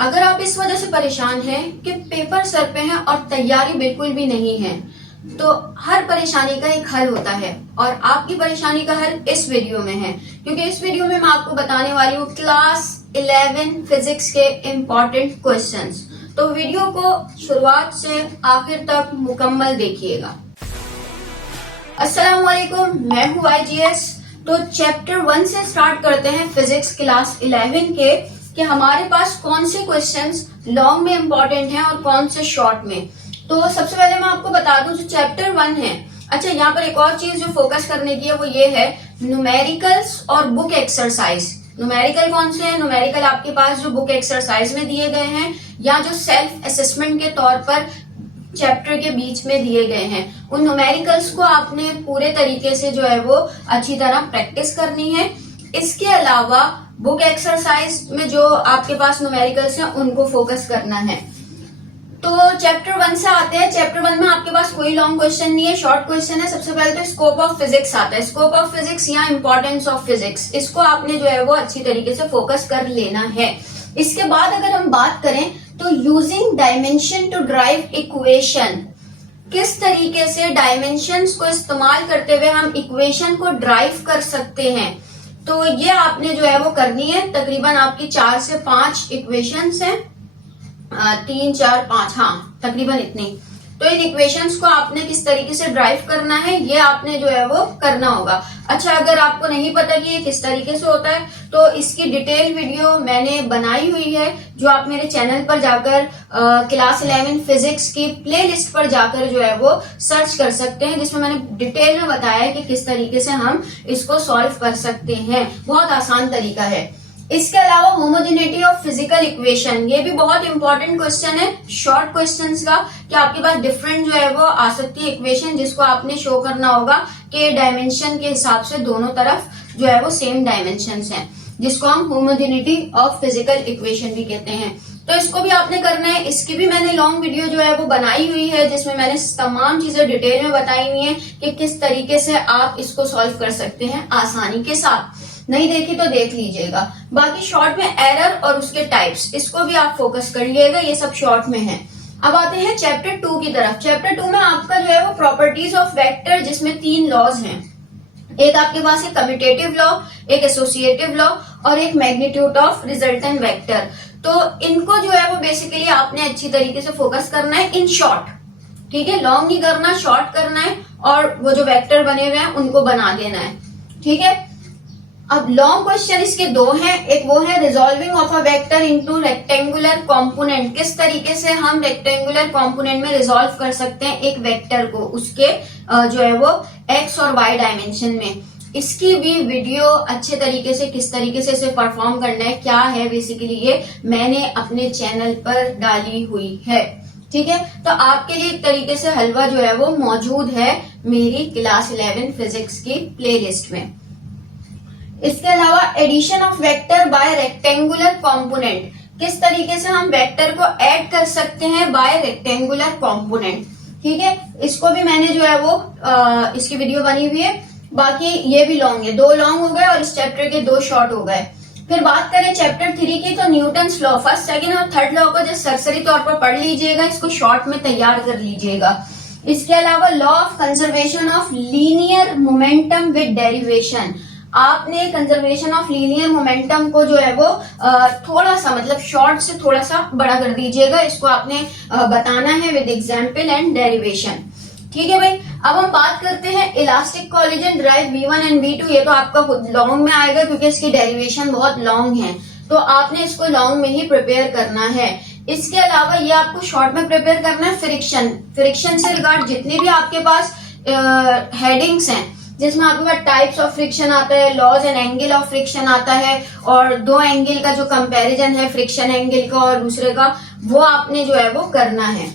अगर आप इस वजह से परेशान हैं कि पेपर सर पे है और तैयारी बिल्कुल भी नहीं है, तो हर परेशानी का एक हल होता है और आपकी परेशानी का हल इस वीडियो में है, क्योंकि इस वीडियो में मैं आपको बताने वाली हूँ क्लास 11 फिजिक्स के इम्पोर्टेंट क्वेश्चंस। तो वीडियो को शुरुआत से आखिर तक मुकम्मल देखिएगा। अस्सलाम वालेकुम, मैं हूँ IGS। तो चैप्टर 1 से स्टार्ट करते हैं फिजिक्स क्लास 11 के, कि हमारे पास कौन से क्वेश्चंस लॉन्ग में इम्पोर्टेंट हैं और कौन से शॉर्ट में। तो सबसे पहले मैं आपको बता दूं जो चैप्टर 1 है। अच्छा, यहाँ पर एक और चीज जो फोकस करने की है वो ये है न्यूमेरिकल्स और बुक एक्सरसाइज। न्यूमेरिकल कौन से हैं? न्यूमेरिकल आपके पास जो बुक एक्सरसाइज में दिए गए हैं या जो सेल्फ असेसमेंट के तौर पर चैप्टर के बीच में दिए गए हैं, उन न्यूमेरिकल्स को आपने पूरे तरीके से जो है वो अच्छी तरह प्रैक्टिस करनी है। इसके अलावा बुक एक्सरसाइज में जो आपके पास न्यूमेरिकल्स हैं उनको फोकस करना है। तो चैप्टर 1 से आते हैं। चैप्टर 1 में आपके पास कोई लॉन्ग क्वेश्चन नहीं है, शॉर्ट क्वेश्चन है। सबसे पहले तो स्कोप ऑफ फिजिक्स आता है। स्कोप ऑफ फिजिक्स या इंपॉर्टेंस ऑफ फिजिक्स, इसको आपने जो है वो अच्छी तरीके से फोकस कर लेना है। इसके बाद अगर हम बात करें तो using dimension to derive equation, किस तरीके से डायमेंशंस को इस्तेमाल करते हुए हम इक्वेशन को ड्राइव कर सकते हैं, तो ये आपने जो है वो करनी है। तकरीबन आपकी 4 से 5 इक्वेशंस हैं, 3 4 5, हाँ तकरीबन इतनी। तो इन इक्वेशंस को आपने किस तरीके से ड्राइव करना है ये आपने जो है वो करना होगा। अच्छा, अगर आपको नहीं पता कि ये किस तरीके से होता है तो इसकी डिटेल वीडियो मैंने बनाई हुई है, जो आप मेरे चैनल पर जाकर क्लास 11 फिजिक्स की प्लेलिस्ट पर जाकर जो है वो सर्च कर सकते हैं, जिसमें मैंने डिटेल में बताया है कि किस तरीके से हम इसको सॉल्व कर सकते हैं। बहुत आसान तरीका है। इसके अलावा होमोजेनिटी ऑफ फिजिकल इक्वेशन, ये भी बहुत इंपॉर्टेंट क्वेश्चन है शॉर्ट क्वेश्चंस का, कि आपके पास डिफरेंट जो है वो आ सकती है इक्वेशन, जिसको आपने शो करना होगा कि डायमेंशन के हिसाब से दोनों तरफ जो है वो सेम डायमेंशंस हैं, जिसको हम होमोजेनिटी ऑफ फिजिकल इक्वेशन भी कहते हैं। तो इसको भी आपने करना है। इसकी भी मैंने लॉन्ग वीडियो जो है वो बनाई हुई है, जिसमें मैंने तमाम चीजें डिटेल में बताई हुई है कि किस तरीके से आप इसको सॉल्व कर सकते हैं आसानी के साथ। नहीं देखी तो देख लीजिएगा। बाकी शॉर्ट में एरर और उसके टाइप्स, इसको भी आप फोकस कर लीजिएगा, ये सब शॉर्ट में है। अब आते हैं चैप्टर 2 की तरफ। चैप्टर 2 में आपका जो है वो प्रॉपर्टीज ऑफ वेक्टर, जिसमें 3 लॉज हैं। एक आपके पास है कम्यूटेटिव लॉ, एक एसोसिएटिव लॉ और एक मैग्नीट्यूड ऑफ रिजल्टेंट वेक्टर। तो इनको जो है वो बेसिकली आपने अच्छी तरीके से फोकस करना है इन शॉर्ट, ठीक है। लॉन्ग नहीं करना, शॉर्ट करना है, और वो जो वेक्टर बने हुए हैं उनको बना देना है, ठीक है। अब लॉन्ग क्वेश्चन इसके 2 हैं। एक वो है resolving of a vector into rectangular component, किस तरीके से हम रेक्टेंगुलर कंपोनेंट में रिजॉल्व कर सकते हैं एक वेक्टर को, उसके जो है वो एक्स और वाई डायमेंशन में। इसकी भी वीडियो अच्छे तरीके से किस तरीके से इसे परफॉर्म करना है, क्या है बेसिकली, ये मैंने अपने चैनल पर डाली हुई है, ठीक है। तो आपके लिए एक तरीके से हलवा जो है वो मौजूद है मेरी क्लास 11 फिजिक्स की प्लेलिस्ट में। इसके अलावा addition of vector by rectangular component, किस तरीके से हम वेक्टर को ऐड कर सकते हैं बाय रेक्टेंगुलर कंपोनेंट, ठीक है। इसको भी मैंने जो है वो इसकी वीडियो बनी हुई है। बाकी ये भी लॉन्ग है, 2 लॉन्ग हो गए और इस चैप्टर के 2 शॉर्ट हो गए। फिर बात करें चैप्टर 3 की, तो न्यूटन्स लॉ, फर्स्ट सेकंड और थर्ड लॉ को जो सरसरी तौर पर पढ़ लीजिएगा, इसको शॉर्ट में तैयार कर लीजिएगा। इसके अलावा law of conservation of linear momentum with derivation, आपने कंजर्वेशन ऑफ लीनियर मोमेंटम को जो है वो थोड़ा सा, मतलब शॉर्ट से थोड़ा सा बड़ा कर दीजिएगा। इसको आपने बताना है विद एग्जाम्पल एंड डेरिवेशन, ठीक है भाई। अब हम बात करते हैं elastic collision drive V1 and V2। ये तो आपका लॉन्ग में आएगा क्योंकि इसकी डेरिवेशन बहुत लॉन्ग है, तो आपने इसको लॉन्ग में ही प्रिपेयर करना है। इसके अलावा ये आपको शॉर्ट में प्रिपेयर करना है फ्रिक्शन। फ्रिक्शन से रिगार्ड जितने भी आपके पास हेडिंग्स हैं, जिसमें आपके पास टाइप्स ऑफ फ्रिक्शन आता है, laws and angle of friction आता है, और 2 एंगल का जो कंपैरिजन है फ्रिक्शन एंगल का और दूसरे का, वो आपने जो है वो करना है।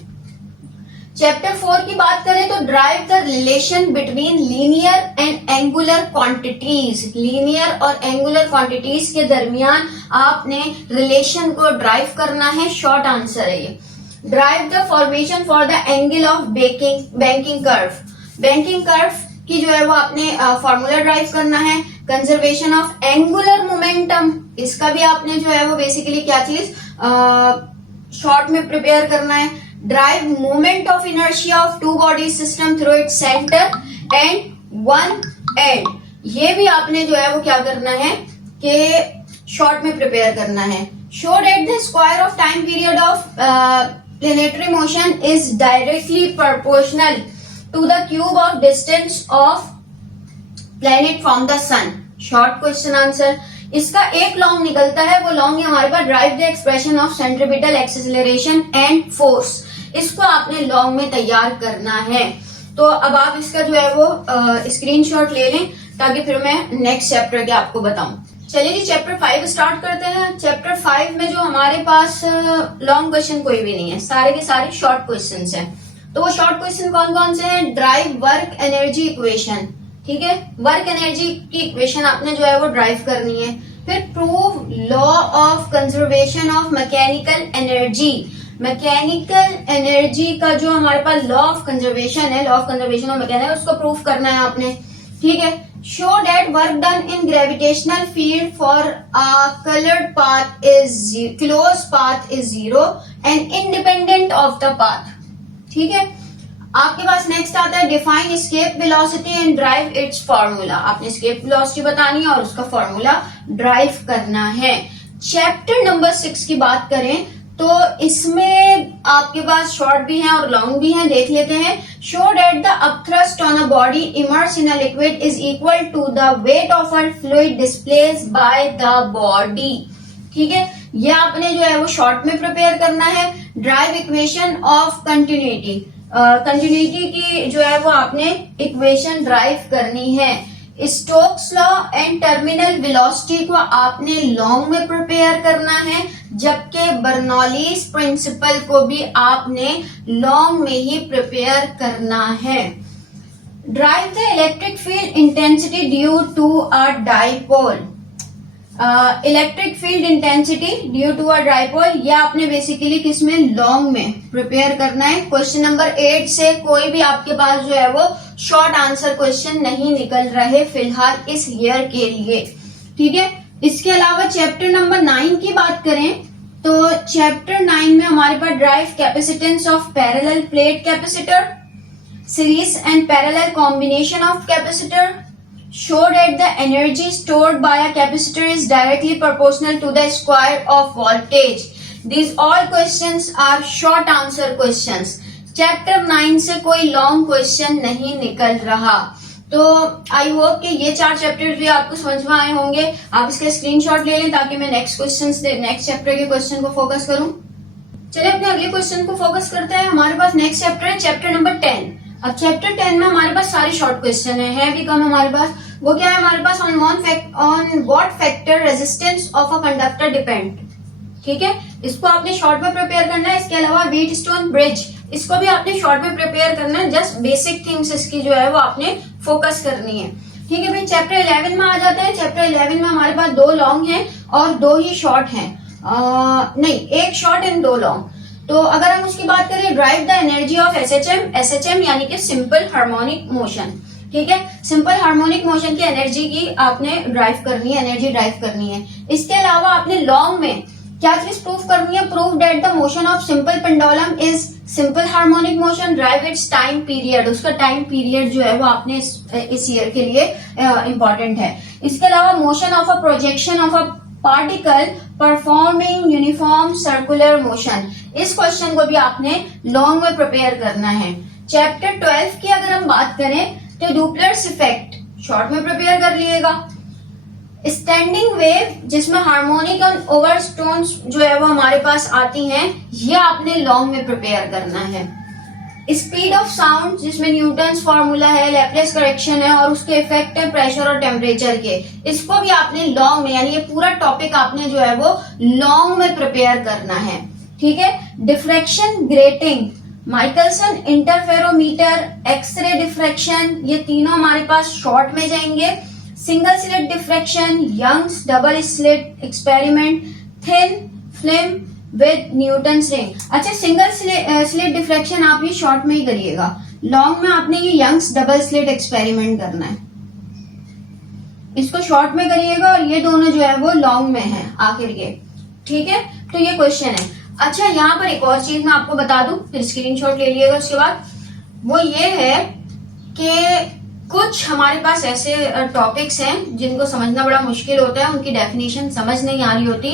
चैप्टर 4 की बात करें तो drive the relation between linear and angular quantities, linear और एंगुलर क्वांटिटीज के दरमियान आपने रिलेशन को ड्राइव करना है। शॉर्ट आंसर है ये। Drive the formation for the angle of banking curve, banking curve की जो है वो आपने फॉर्मूला ड्राइव करना है। कंजर्वेशन ऑफ एंगुलर मोमेंटम, इसका भी आपने जो है वो बेसिकली क्या चीज शॉर्ट में प्रिपेयर करना है। Derive moment of inertia of two body system through its centre and one end, ये भी आपने जो है वो क्या करना है कि शॉर्ट में प्रिपेयर करना है। Show that the square of time period of planetary motion is directly proportional to the cube of distance of planet from the sun. Short question answer. इसका एक लॉन्ग निकलता है, वो लॉन्ग है हमारे पास derive the expression of centripetal acceleration and force. इसको आपने लॉन्ग में तैयार करना है। तो अब आप इसका जो है वो स्क्रीनशॉट ले लें ताकि फिर मैं नेक्स्ट चैप्टर के आपको बताऊं। चलिए जी चैप्टर 5 स्टार्ट करते हैं। चैप्टर 5 में जो हमारे पास लॉन्ग क्वेश्चन कोई भी नहीं है, सारे के सारे शॉर्ट क्वेश्चंस हैं। तो वो शॉर्ट क्वेश्चन कौन कौन से हैं? ड्राइव वर्क एनर्जी इक्वेशन, ठीक है, वर्क एनर्जी की इक्वेशन आपने जो है वो ड्राइव करनी है। फिर prove law of conservation of mechanical energy. Mechanical energy का जो हमारे पास लॉ ऑफ कंजर्वेशन है, law of conservation of mechanical, उसको प्रूव करना है आपने, ठीक है। Show that work done in gravitational field for a coloured path is close path is zero and independent of the path, ठीक है। आपके पास नेक्स्ट आता है define escape velocity and drive it's formula. आपने एस्केप वेलोसिटी बतानी है और उसका फॉर्मूला ड्राइव करना है। चैप्टर नंबर 6 की बात करें तो इसमें आपके पास शॉर्ट भी हैं और लॉन्ग भी हैं, देख लेते हैं। Show that the upthrust on a body immerse in a liquid is equal to the weight of a fluid displace by the body, ठीक है। ये आपने जो है वो शॉर्ट में प्रिपेयर करना है। Drive equation of continuity, continuity की जो है वो आपने इक्वेशन ड्राइव करनी है। Stokes law and terminal velocity को आपने लॉन्ग में प्रिपेयर करना है, जबकि बर्नौलीज प्रिंसिपल को भी आपने लॉन्ग में ही प्रिपेयर करना है। Derive the electric field intensity due to a dipole. Electric field intensity due to a dipole, ये आपने बेसिकली किसमें? लॉन्ग में प्रिपेयर करना है। क्वेश्चन नंबर 8 से कोई भी आपके पास जो है वो शॉर्ट आंसर क्वेश्चन नहीं निकल रहे फिलहाल इस ईयर के लिए, ठीक है। इसके अलावा चैप्टर नंबर 9 की बात करें तो चैप्टर 9 में हमारे पास derive capacitance of parallel plate capacitor, series and parallel combination of capacitor, show that the energy stored by a capacitor is directly proportional to the square of voltage. These all questions are short answer questions. Chapter 9 से कोई long question नहीं निकल रहा। तो I hope कि ये 4 chapter भी आपको समझ में आए होंगे। आप इसके स्क्रीनशॉट ले लें ताकि मैं नेक्स्ट चैप्टर के क्वेश्चन को फोकस करूं। चलिए अपने अगले क्वेश्चन को फोकस करते हैं। हमारे पास नेक्स्ट चैप्टर है चैप्टर नंबर 10। अब चैप्टर 10 में हमारे पास सारे शॉर्ट क्वेश्चन है भी कम हमारे पास। वो क्या है हमारे पास? On what factor resistance of a conductor depend, ठीक है। इसको आपने शॉर्ट में प्रिपेयर करना है। इसके अलावा व्हीटस्टोन ब्रिज, इसको भी आपने शॉर्ट में प्रिपेयर करना है। जस्ट बेसिक थिंग्स इसकी जो है वो आपने फोकस करनी है, ठीक है भाई। चैप्टर 11 में आ जाते हैं। चैप्टर 11 में हमारे पास 2 लॉन्ग हैं और 2 ही शॉर्ट हैं, नहीं 1 शॉर्ट एंड 2 लॉन्ग। तो अगर हम उसकी बात करें, drive the energy of SHM यानी कि सिंपल हार्मोनिक मोशन, ठीक है। सिंपल हार्मोनिक मोशन की एनर्जी की आपने ड्राइव करनी है, एनर्जी ड्राइव करनी है। इसके अलावा आपने लॉन्ग में क्या चीज प्रूव करनी है? Prove that the motion of simple pendulum is simple harmonic motion, drive it's time period. उसका टाइम पीरियड जो है वो आपने इस ईयर के लिए इंपॉर्टेंट है। इसके अलावा motion of a projection of a particle performing uniform circular motion, इस क्वेश्चन को भी आपने लॉन्ग में प्रिपेयर करना है। चैप्टर 12 की अगर हम बात करें तो डुप्लर्स इफेक्ट शॉर्ट में प्रिपेयर कर लिएगा। स्टैंडिंग वेव जिसमें हार्मोनिक और ओवरटोन्स जो है वो हमारे पास आती हैं, ये आपने लॉन्ग में प्रिपेयर करना है। स्पीड ऑफ साउंड जिसमें न्यूटन्स फॉर्मूला है, लैप्लेस करेक्शन है और उसके इफेक्ट है प्रेशर और टेम्परेचर के, इसको भी आपने लॉन्ग में, यानी ये पूरा टॉपिक आपने जो है वो लॉन्ग में प्रिपेयर करना है, ठीक है। Diffraction grating, Michelson interferometer, X ray diffraction, ये तीनों हमारे पास शॉर्ट में जाएंगे। Single slit diffraction, Young's double slit experiment, thin film with Newton's ring. अच्छा, सिंगल स्लिट डिफ्रैक्शन आप ये शॉर्ट में ही करिएगा, लॉन्ग में आपने ये यंग्स डबल स्लिट एक्सपेरिमेंट करना है। इसको शॉर्ट में करिएगा और ये दोनों जो है वो लॉन्ग में है आखिर के, ठीक है। तो ये क्वेश्चन है। अच्छा, यहाँ पर एक और चीज मैं आपको बता दूं, फिर स्क्रीनशॉट ले लिएगा उसके बाद। वो ये है कि कुछ हमारे पास ऐसे टॉपिक्स हैं जिनको समझना बड़ा मुश्किल होता है, उनकी डेफिनेशन समझ नहीं आ रही होती,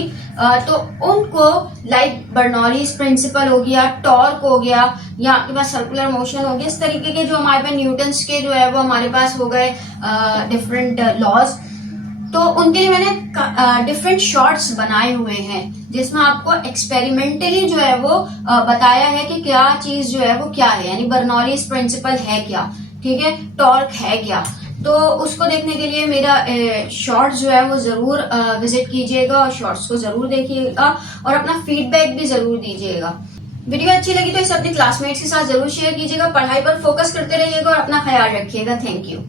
तो उनको लाइक बर्नौलीज प्रिंसिपल हो गया, टॉर्क हो गया, या आपके पास सर्कुलर मोशन हो गया, इस तरीके के जो हमारे पास न्यूटन्स के जो है वो हमारे पास हो गए डिफरेंट लॉज, तो उनके लिए मैंने डिफरेंट शॉर्ट्स बनाए हुए हैं जिसमें आपको एक्सपेरिमेंटली जो है वो बताया है कि क्या चीज जो है वो क्या है, यानी बर्नौलीज प्रिंसिपल है क्या, ठीक है, टॉर्क है क्या। तो उसको देखने के लिए मेरा शॉर्ट्स जो है वो जरूर विजिट कीजिएगा और शॉर्ट्स को जरूर देखिएगा और अपना फीडबैक भी जरूर दीजिएगा। वीडियो अच्छी लगी तो इसे अपने क्लासमेट्स के साथ जरूर शेयर कीजिएगा। पढ़ाई पर फोकस करते रहिएगा और अपना ख्याल रखिएगा। Thank you.